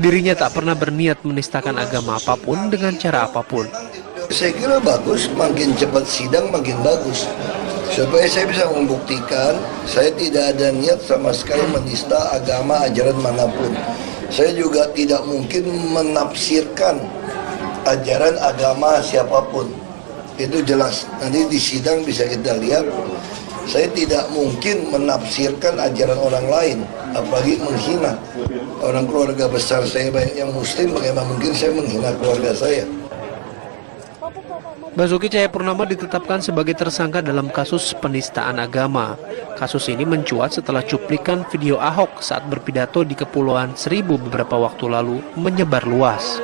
Dirinya tak pernah berniat menistakan agama apapun dengan cara apapun. Saya kira bagus, makin cepat sidang makin bagus. Supaya saya bisa membuktikan saya tidak ada niat sama sekali menista agama ajaran manapun. Saya juga tidak mungkin menafsirkan ajaran agama siapapun. Itu jelas. Nanti di sidang bisa kita lihat. Saya tidak mungkin menafsirkan ajaran orang lain, apalagi menghina. Orang keluarga besar saya banyak yang muslim, bagaimana mungkin saya menghina keluarga saya. Basuki Cahayapurnama ditetapkan sebagai tersangka dalam kasus penistaan agama. Kasus ini mencuat setelah cuplikan video Ahok saat berpidato di Kepulauan Seribu beberapa waktu lalu menyebar luas.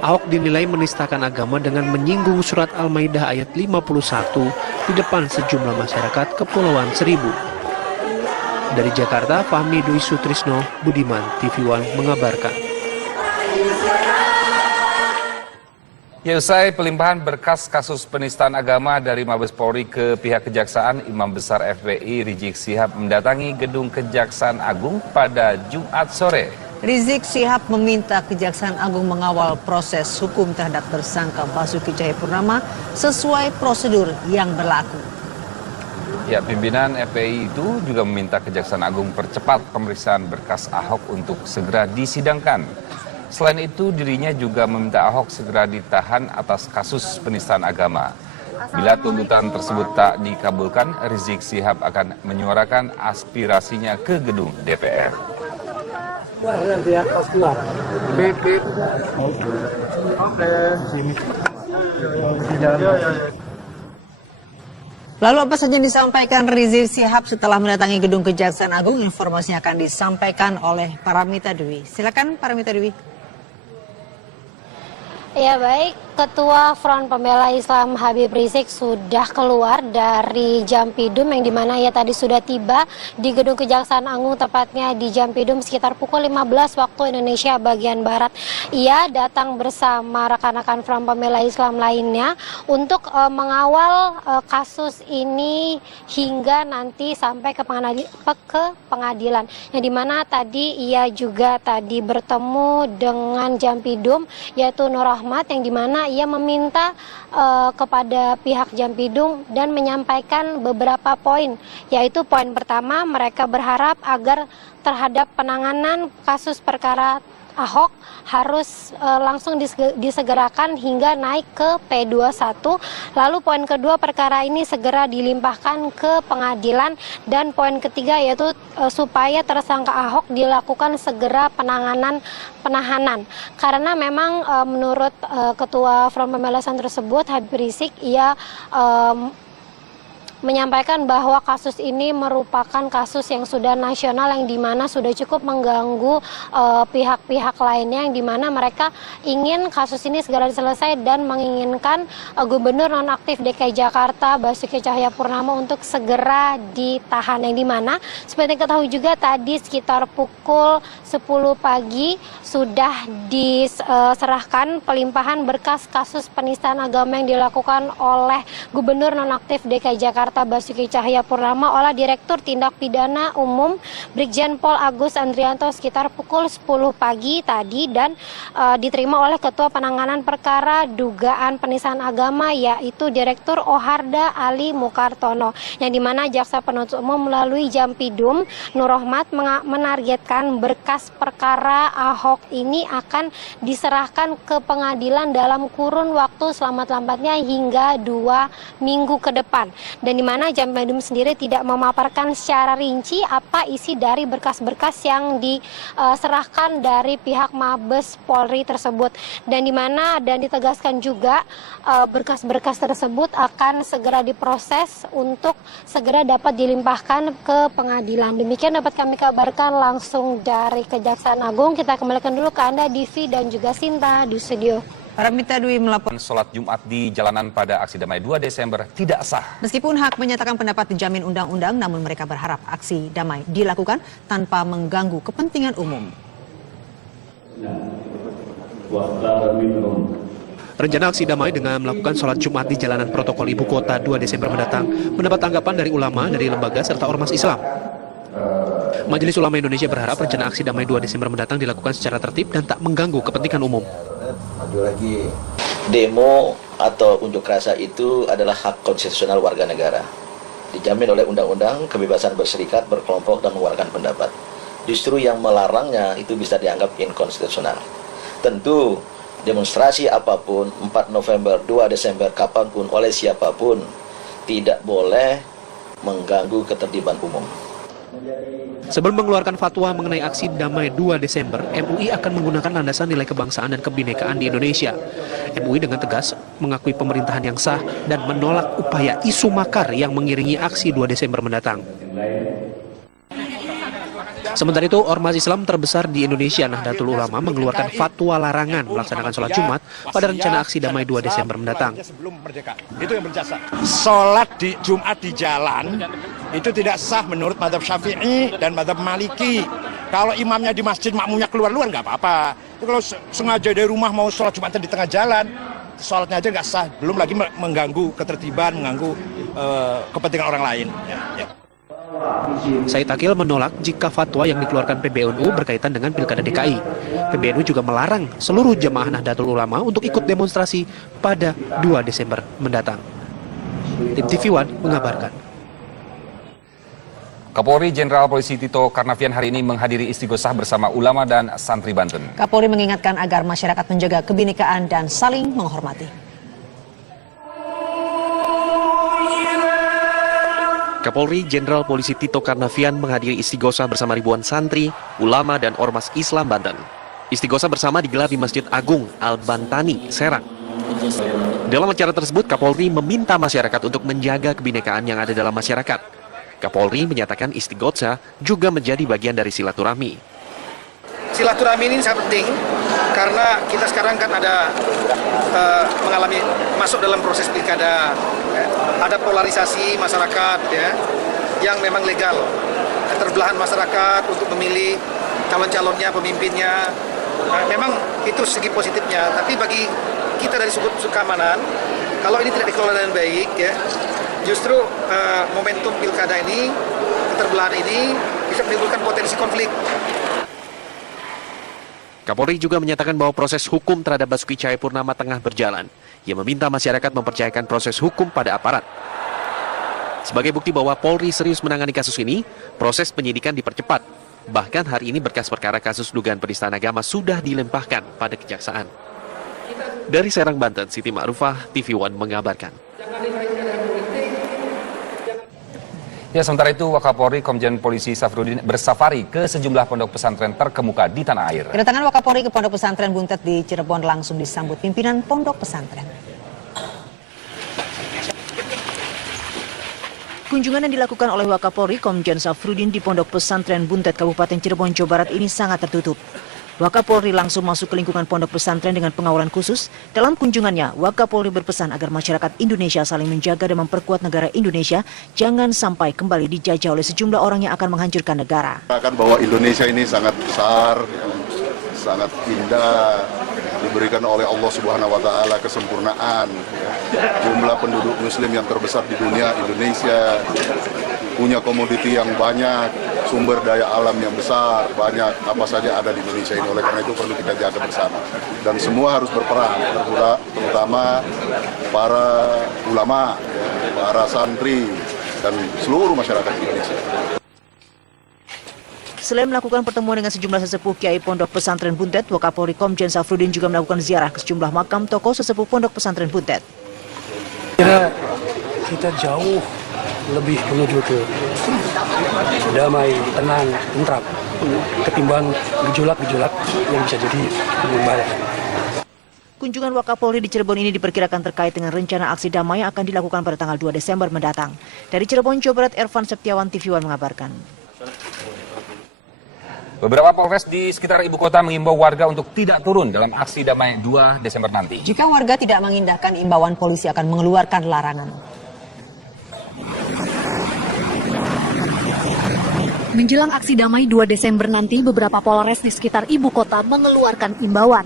Ahok dinilai menistakan agama dengan menyinggung surat Al-Maidah ayat 51 di depan sejumlah masyarakat Kepulauan Seribu. Dari Jakarta, Fahmi Dwi Sutrisno, Budiman, TV One mengabarkan. Ya, usai pelimpahan berkas kasus penistaan agama dari Mabes Polri ke pihak Kejaksaan, Imam Besar FPI Rizik Syihab mendatangi gedung Kejaksaan Agung pada Jumat sore. Rizik Syihab meminta Kejaksaan Agung mengawal proses hukum terhadap tersangka Basuki Cahayapurnama sesuai prosedur yang berlaku. Ya, pimpinan FPI itu juga meminta Kejaksaan Agung percepat pemeriksaan berkas Ahok untuk segera disidangkan. Selain itu, dirinya juga meminta Ahok segera ditahan atas kasus penistaan agama. Bila tuntutan tersebut tak dikabulkan, Rizik Syihab akan menyuarakan aspirasinya ke gedung DPR. Lalu apa saja yang disampaikan Rizik Syihab setelah mendatangi gedung Kejaksaan Agung? Informasinya akan disampaikan oleh Paramita Dewi. Silakan Paramita Dewi. Ya baik, Ketua Front Pembela Islam Habib Rizik sudah keluar dari Jampidum yang dimana ia tadi sudah tiba di gedung Kejaksaan Agung, tepatnya di Jampidum sekitar pukul 15 waktu Indonesia bagian Barat. Ia datang bersama rekan-rekan Front Pembela Islam lainnya untuk mengawal kasus ini hingga nanti sampai ke pengadilan. Yang dimana tadi ia juga tadi bertemu dengan Jampidum yaitu Nur Rahmat, yang dimana ia meminta kepada pihak Jampidum dan menyampaikan beberapa poin, yaitu poin pertama, mereka berharap agar terhadap penanganan kasus perkara Ahok harus langsung disegerakan hingga naik ke P21. Lalu poin kedua, perkara ini segera dilimpahkan ke pengadilan, dan poin ketiga yaitu supaya tersangka Ahok dilakukan segera penahanan. Karena memang menurut Ketua Front Pembela Islam tersebut, Habib Rizik, ia menyampaikan bahwa kasus ini merupakan kasus yang sudah nasional, yang dimana sudah cukup mengganggu pihak-pihak lainnya, yang dimana mereka ingin kasus ini segera selesai dan menginginkan Gubernur nonaktif DKI Jakarta Basuki Cahayapurnama untuk segera ditahan, yang dimana seperti ketahui juga tadi sekitar pukul 10 pagi sudah diserahkan pelimpahan berkas kasus penistaan agama yang dilakukan oleh Gubernur nonaktif DKI Jakarta Basuki Cahayapurnama oleh Direktur Tindak Pidana Umum Brigjen Pol Agus Andrianto sekitar pukul 10 pagi tadi, dan diterima oleh Ketua Penanganan Perkara Dugaan Penistaan Agama yaitu Direktur Oharda Ali Mukartono, yang dimana Jaksa Penuntut Umum melalui Jampidum Nur Rahmat menargetkan berkas perkara Ahok ini akan diserahkan ke pengadilan dalam kurun waktu selamat-lambatnya hingga 2 minggu ke depan, dan dimana Jampidum sendiri tidak memaparkan secara rinci apa isi dari berkas-berkas yang diserahkan dari pihak Mabes Polri tersebut, dan dimana dan ditegaskan juga berkas-berkas tersebut akan segera diproses untuk segera dapat dilimpahkan ke pengadilan. Demikian dapat kami kabarkan langsung dari Kejaksaan Agung. Kita kembalikan dulu ke Anda, Divi dan juga Sinta di studio. Paramita Dwi melaporkan. Sholat Jumat di jalanan pada aksi damai 2 Desember tidak sah. Meskipun hak menyatakan pendapat dijamin undang-undang, namun mereka berharap aksi damai dilakukan tanpa mengganggu kepentingan umum. Rencana aksi damai dengan melakukan sholat Jumat di jalanan protokol ibu kota 2 Desember mendatang mendapat tanggapan dari ulama, dari lembaga serta ormas Islam. Majelis Ulama Indonesia berharap rencana aksi damai 2 Desember mendatang dilakukan secara tertib dan tak mengganggu kepentingan umum. Demo atau unjuk rasa itu adalah hak konstitusional warga negara. Dijamin oleh undang-undang kebebasan berserikat, berkelompok, dan mengeluarkan pendapat. Justru yang melarangnya itu bisa dianggap inkonstitusional. Tentu demonstrasi apapun, 4 November, 2 Desember, kapanpun, oleh siapapun, tidak boleh mengganggu ketertiban umum. Sebelum mengeluarkan fatwa mengenai aksi damai 2 Desember, MUI akan menggunakan landasan nilai kebangsaan dan kebinekaan di Indonesia. MUI dengan tegas mengakui pemerintahan yang sah dan menolak upaya isu makar yang mengiringi aksi 2 Desember mendatang. Sementara itu, Ormas Islam terbesar di Indonesia, Nahdlatul Ulama, mengeluarkan fatwa larangan melaksanakan sholat Jumat pada rencana aksi damai 2 Desember mendatang. Itu yang berjasa. Sholat di Jumat di jalan itu tidak sah menurut mazhab Syafi'i dan mazhab Maliki. Kalau imamnya di masjid, makmumnya keluar-luar nggak apa-apa. Kalau sengaja dari rumah mau sholat Jumat di tengah jalan, sholatnya aja nggak sah. Belum lagi mengganggu ketertiban, mengganggu kepentingan orang lain. Ya. Said Akil menolak jika fatwa yang dikeluarkan PBNU berkaitan dengan Pilkada DKI. PBNU juga melarang seluruh jemaah Nahdlatul Ulama untuk ikut demonstrasi pada 2 Desember mendatang. Tim TV One mengabarkan. Kapolri Jenderal Polisi Tito Karnavian hari ini menghadiri istighosah bersama ulama dan santri Banten. Kapolri mengingatkan agar masyarakat menjaga kebinekaan dan saling menghormati. Kapolri Jenderal Polisi Tito Karnavian menghadiri istighosah bersama ribuan santri, ulama, dan ormas Islam Banten. Istighosah bersama digelar di Masjid Agung Al-Bantani, Serang. Dalam acara tersebut, Kapolri meminta masyarakat untuk menjaga kebinekaan yang ada dalam masyarakat. Kapolri menyatakan istighosah juga menjadi bagian dari silaturahmi. Silaturahmi ini sangat penting karena kita sekarang kan ada mengalami masuk dalam proses pilkada, ada polarisasi masyarakat ya, yang memang legal, keterbelahan masyarakat untuk memilih calon-calonnya, pemimpinnya. Memang itu segi positifnya, tapi bagi kita dari sudut keamanan, kalau ini tidak dikelola dengan baik ya, justru momentum pilkada ini, keterbelahan ini bisa menimbulkan potensi konflik. Kapolri juga menyatakan bahwa proses hukum terhadap Basuki Cahayapurnama tengah berjalan. Ia meminta masyarakat mempercayakan proses hukum pada aparat. Sebagai bukti bahwa Polri serius menangani kasus ini, proses penyidikan dipercepat. Bahkan hari ini berkas perkara kasus dugaan penistaan agama sudah dilempahkan pada kejaksaan. Dari Serang, Banten, Siti Ma'rufah, TV One mengabarkan. Ya, sementara itu Wakapolri Komjen Polisi Safrudin bersafari ke sejumlah pondok pesantren terkemuka di tanah air. Kedatangan Wakapolri ke Pondok Pesantren Buntet di Cirebon langsung disambut pimpinan pondok pesantren. Kunjungan yang dilakukan oleh Wakapolri Komjen Safrudin di Pondok Pesantren Buntet Kabupaten Cirebon, Jawa Barat ini sangat tertutup. Wakapolri langsung masuk ke lingkungan pondok pesantren dengan pengawalan khusus. Dalam kunjungannya, Wakapolri berpesan agar masyarakat Indonesia saling menjaga dan memperkuat negara Indonesia, jangan sampai kembali dijajah oleh sejumlah orang yang akan menghancurkan negara. Bahwa Indonesia ini sangat besar, sangat indah, diberikan oleh Allah Subhanahu wa Ta'ala kesempurnaan. Jumlah penduduk Muslim yang terbesar di dunia, Indonesia, punya komoditi yang banyak, sumber daya alam yang besar, banyak apa saja ada di Indonesia ini. Oleh karena itu perlu kita jaga bersama. Dan semua harus berperan, terutama para ulama, para santri, dan seluruh masyarakat Indonesia. Selain melakukan pertemuan dengan sejumlah sesepuh Kiai Pondok Pesantren Buntet, Wakapolri Komjen Safrudin juga melakukan ziarah ke sejumlah makam tokoh sesepuh Pondok Pesantren Buntet. Kita jauh lebih menuju ke damai, tenang, tentram ketimbang gejolak-gejolak yang bisa jadi membahayakan. Kunjungan Wakapolri di Cirebon ini diperkirakan terkait dengan rencana aksi damai yang akan dilakukan pada tanggal 2 Desember mendatang. Dari Cirebon, Jawa Barat, Ervan Septiawan, TV One mengabarkan. Beberapa polres di sekitar ibu kota mengimbau warga untuk tidak turun dalam aksi damai 2 Desember nanti. Jika warga tidak mengindahkan imbauan, polisi akan mengeluarkan larangan. Menjelang aksi damai 2 Desember nanti, beberapa polres di sekitar ibu kota mengeluarkan imbauan.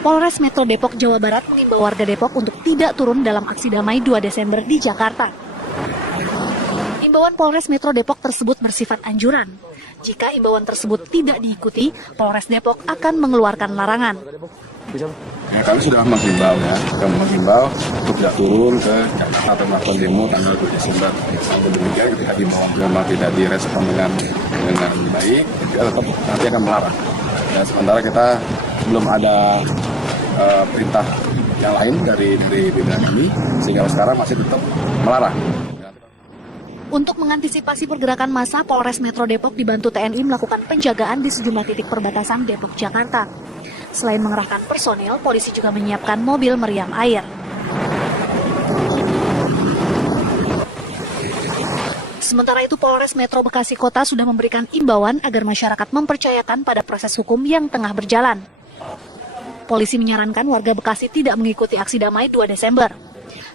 Polres Metro Depok, Jawa Barat mengimbau warga Depok untuk tidak turun dalam aksi damai 2 Desember di Jakarta. Imbauan Imbauan Polres Metro Depok tersebut bersifat anjuran. Jika imbauan tersebut tidak diikuti, Polres Depok akan mengeluarkan larangan. Ya, kami sudah menghimbau untuk tidak turun ke Jakarta atau melakukan demo tanggal 2 Desember. Namun demikian ketika himbauan memang tidak direspon dengan baik, kita tetap nanti akan melarang. Dan sementara kita belum ada perintah yang lain dari pimpinan kami, sehingga sekarang masih tetap melarang. Untuk mengantisipasi pergerakan massa, Polres Metro Depok dibantu TNI melakukan penjagaan di sejumlah titik perbatasan Depok-Jakarta. Selain mengerahkan personil, polisi juga menyiapkan mobil meriam air. Sementara itu, Polres Metro Bekasi Kota sudah memberikan imbauan agar masyarakat mempercayakan pada proses hukum yang tengah berjalan. Polisi menyarankan warga Bekasi tidak mengikuti aksi damai 2 Desember.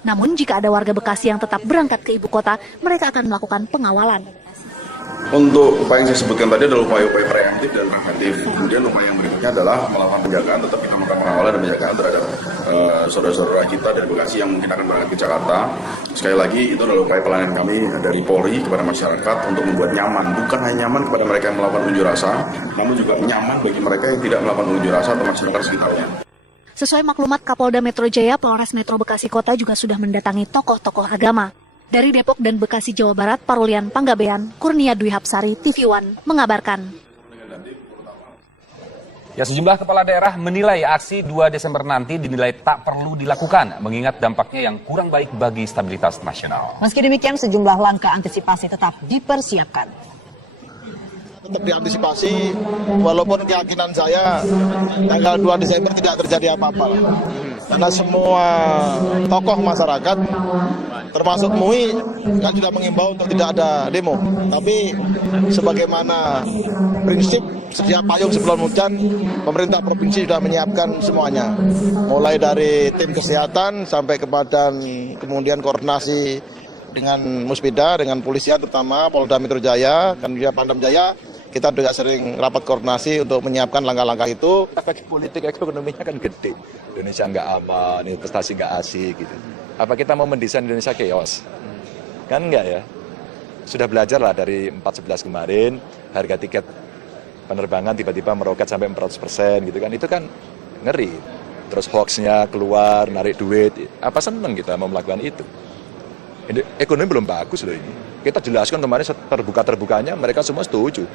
Namun, jika ada warga Bekasi yang tetap berangkat ke ibu kota, mereka akan melakukan pengawalan. Untuk upaya yang saya sebutkan tadi adalah upaya-upaya preemptif dan preventif. Kemudian upaya yang berikutnya adalah melakukan penjagaan, tetap kita melakukan pengawalan dan penjagaan terhadap saudara-saudara kita dari Bekasi yang mungkin akan berangkat ke Jakarta. Sekali lagi, itu adalah upaya pelayanan kami dari Polri kepada masyarakat untuk membuat nyaman. Bukan hanya nyaman kepada mereka yang melakukan unjuk rasa, namun juga nyaman bagi mereka yang tidak melakukan unjuk rasa atau masyarakat sekitarnya. Sesuai maklumat Kapolda Metro Jaya, Polres Metro Bekasi Kota juga sudah mendatangi tokoh-tokoh agama. Dari Depok dan Bekasi, Jawa Barat, Parulian Panggabean, Kurnia Dwi Hapsari, TV One, mengabarkan. Ya, sejumlah kepala daerah menilai aksi 2 Desember nanti dinilai tak perlu dilakukan, mengingat dampaknya yang kurang baik bagi stabilitas nasional. Meski demikian, sejumlah langkah antisipasi tetap dipersiapkan. Tetap diantisipasi, walaupun keyakinan saya tanggal 2 Desember tidak terjadi apa-apa. Karena semua tokoh masyarakat, termasuk MUI, kan sudah mengimbau untuk tidak ada demo. Tapi sebagaimana prinsip sedia payung sebelum hujan, pemerintah provinsi sudah menyiapkan semuanya. Mulai dari tim kesehatan sampai kepada kemudian koordinasi dengan Musbida, dengan polisian terutama Polda Metro Jaya, kan juga Pangdam Jaya. Kita juga sering rapat koordinasi untuk menyiapkan langkah-langkah itu. Efek politik ekonominya kan gede. Indonesia nggak aman, investasi nggak asik gitu. Apa kita mau mendesain Indonesia chaos? Kan enggak ya. Sudah belajar lah dari 4.11 kemarin, harga tiket penerbangan tiba-tiba meroket sampai 400% gitu kan. Itu kan ngeri. Terus hoax-nya keluar, narik duit. Apa seneng kita mau melakukan itu? Ekonomi belum bagus loh ini. Kita jelaskan kemarin terbuka-terbukanya mereka semua setuju.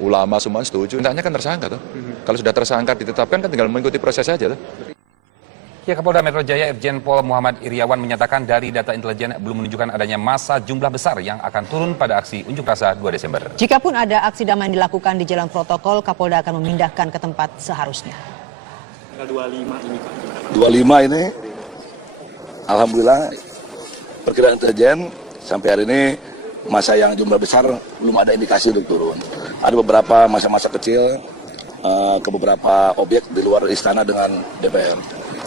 Ulama semua setuju. Intinya kan tersangka tuh. Kalau sudah tersangka ditetapkan kan tinggal mengikuti proses saja tuh. Ya, Kapolda Metro Jaya Irjen Pol Muhammad Iriawan menyatakan dari data intelijen belum menunjukkan adanya massa jumlah besar yang akan turun pada aksi unjuk rasa 2 Desember. Jikapun ada aksi damai yang dilakukan di jalan protokol, Kapolda akan memindahkan ke tempat seharusnya. Tanggal 25 ini, Pak. 25 ini, alhamdulillah, perkiraan intelijen sampai hari ini massa yang jumlah besar belum ada indikasi untuk turun. Ada beberapa massa-massa kecil ke beberapa objek di luar istana dengan DPR.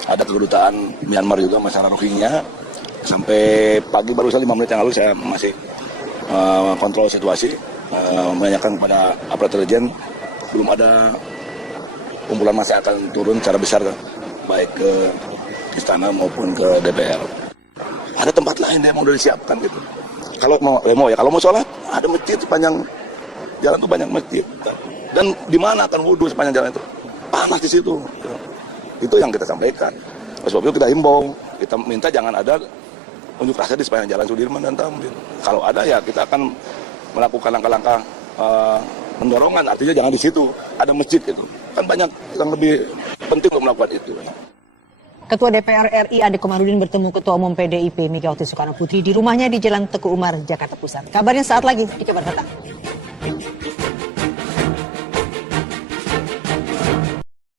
Ada kedutaan Myanmar juga, masalah Rohingya. Sampai pagi baru 5 menit yang lalu saya masih kontrol situasi, menanyakan kepada aparat intelijen belum ada kumpulan massa akan turun secara besar baik ke istana maupun ke DPR. Ada tempat lain yang udah disiapkan gitu. Kalau mau sholat, ada masjid sepanjang jalan itu, banyak masjid. Dan di mana akan wudhu sepanjang jalan itu? Panas di situ. Itu yang kita sampaikan. Oleh sebab itu kita himbau, kita minta jangan ada unjuk rasa di sepanjang jalan Sudirman dan Tamrin. Kalau ada ya kita akan melakukan langkah-langkah pendorongan. Artinya jangan di situ, ada masjid gitu. Kan banyak yang lebih penting untuk melakukan itu. Ketua DPR RI Ade Komarudin bertemu Ketua Umum PDIP Megawati Soekarno Putri di rumahnya di Jalan Teguh Umar, Jakarta Pusat. Kabarnya saat lagi di Kabar Petang.